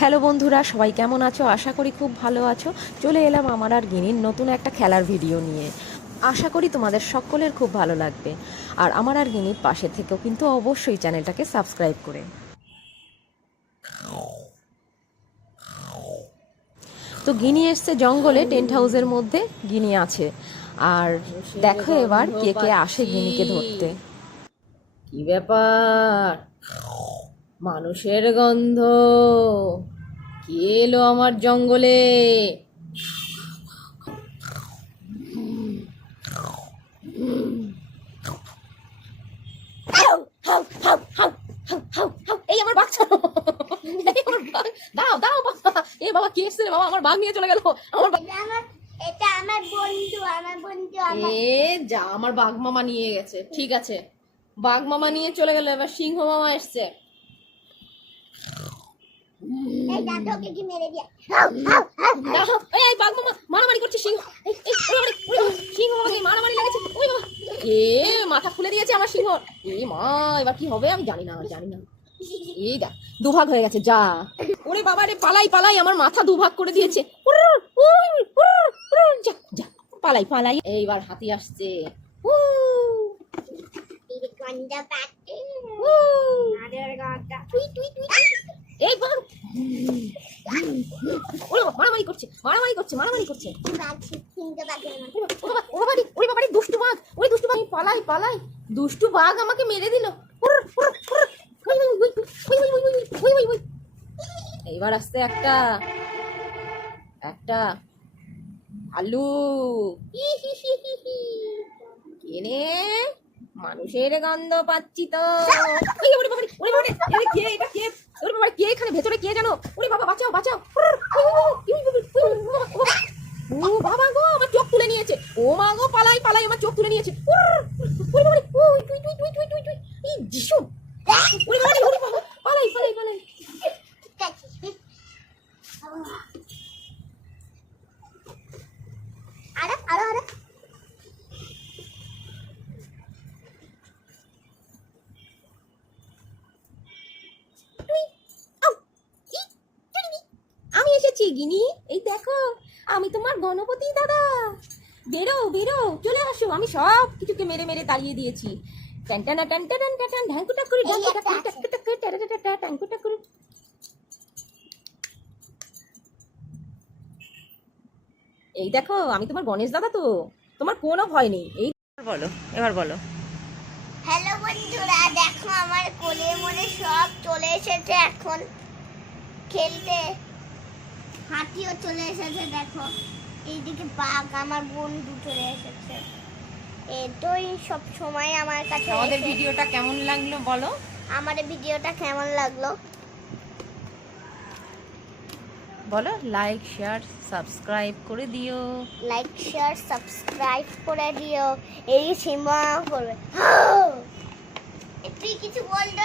Hello বন্ধুরা, সবাই কেমন আছো? আশা করি খুব ভালো আছো। চলে এলাম আমার আর গিনির নতুন একটা খেলার ভিডিও নিয়ে। আশা করি তোমাদের সকলের খুব ভালো লাগবে। আর আমার আর গিনির পাশে থেকেও কিন্তু অবশ্যই চ্যানেলটাকে সাবস্ক্রাইব করে। তো গিনি এসছে জঙ্গলে, টেন্ট হাউসের মধ্যে গিনি আছে। আর দেখো এবার কে কে আসে গিনিকে ধরতে। কি ব্যাপার? মানুষের গন্ধ। কি এলো আমার জঙ্গলে? এই আমার বাচ্চা। বাঘ। দাও দাও বাবা এ বাবা কে এসছে বাবা? আমার বাঘ নিয়ে চলে গেল। আমার এটা আমার বন্ধু আমার বন্ধু এ যা আমার বাঘ মামা নিয়ে গেছে। ঠিক আছে। বাঘ মামা নিয়ে চলে গেল এবার সিংহ মামা এসছে। এই দাদুকে কি মেরে দিয়া দেখো, এই, এই বাঘ মামা মারামারি করছে সিংহ। এই, এই, ওরে বাবারে, ওরে বাবা, সিংহ মামাকে মারামারি লেগেছে ওই বাবা এ মাথা খুলে দিয়েছে আমার সিংহ। এ মা এবার কি হবে আমি জানি না জানি না। এই দেখ দুভাগ হয়ে গেছে যা। ওরে বাবা রে পালাই পালাই আমার মাথা দুভাগ করে দিয়েছে। যা যা পালাই পালাই। এইবার হাতি আসছে। এই বাঘ মারামারি করছে মারামারি করছে মারামারি করছে। দুষ্টু বাঘ ওই দুষ্টু পালাই দুষ্টু বাঘ আমাকে মেরে এইবার আসতে একটা একটা আলু। কেনে? মানুষের গন্ধ পাচ্ছি তো। ওরে বাবা ওরে বাবা কে এটা? এখানে ভেতরে কে জানো ওরে বাবা বাঁচাও বাঁচাও ও বাবা গো আমার চোখ তুলে নিয়েছে ও মা গো পালাই পালাই আমার চোখ তুলে নিয়েছে ওরে ওই তুই তুই তুই তুই তুই তুই এই যিশু এসেছি গিনি এই দেখো আমি তোমার গণপতি দাদা। বেরো বেরো চলে আসো। আমি সব কিছুকে মেরে মেরে তাড়িয়ে দিয়েছি। ট্যান্টানা ট্যান্টানা ট্যান্টান ঢ্যাঙ্কুটা করে ঢ্যাঙ্কুটা করে টাকুটা ট্যাঙ্কুটা করে এই দেখো আমি তোমার গণেশ দাদা তো। তোমার কোনো ভয় নেই। এই বলো এবার বলো। হ্যালো বন্ধুরা দেখো আমার কোলে মনে সব চলে এসেছে এখন। খেলতে হাতিও চলে এসেছে দেখো। এইদিকে বাঘ আমার বন্ধু চলে এসেছে। এটাই সব সময় আমার কাছে আমাদের ভিডিওটা কেমন লাগল বলো? আমার ভিডিওটা কেমন লাগল? বলো লাইক শেয়ার সাবস্ক্রাইব করে দিও। লাইক শেয়ার সাবস্ক্রাইব করে দিও। এই সীমা করবে তুই কিছু বলতে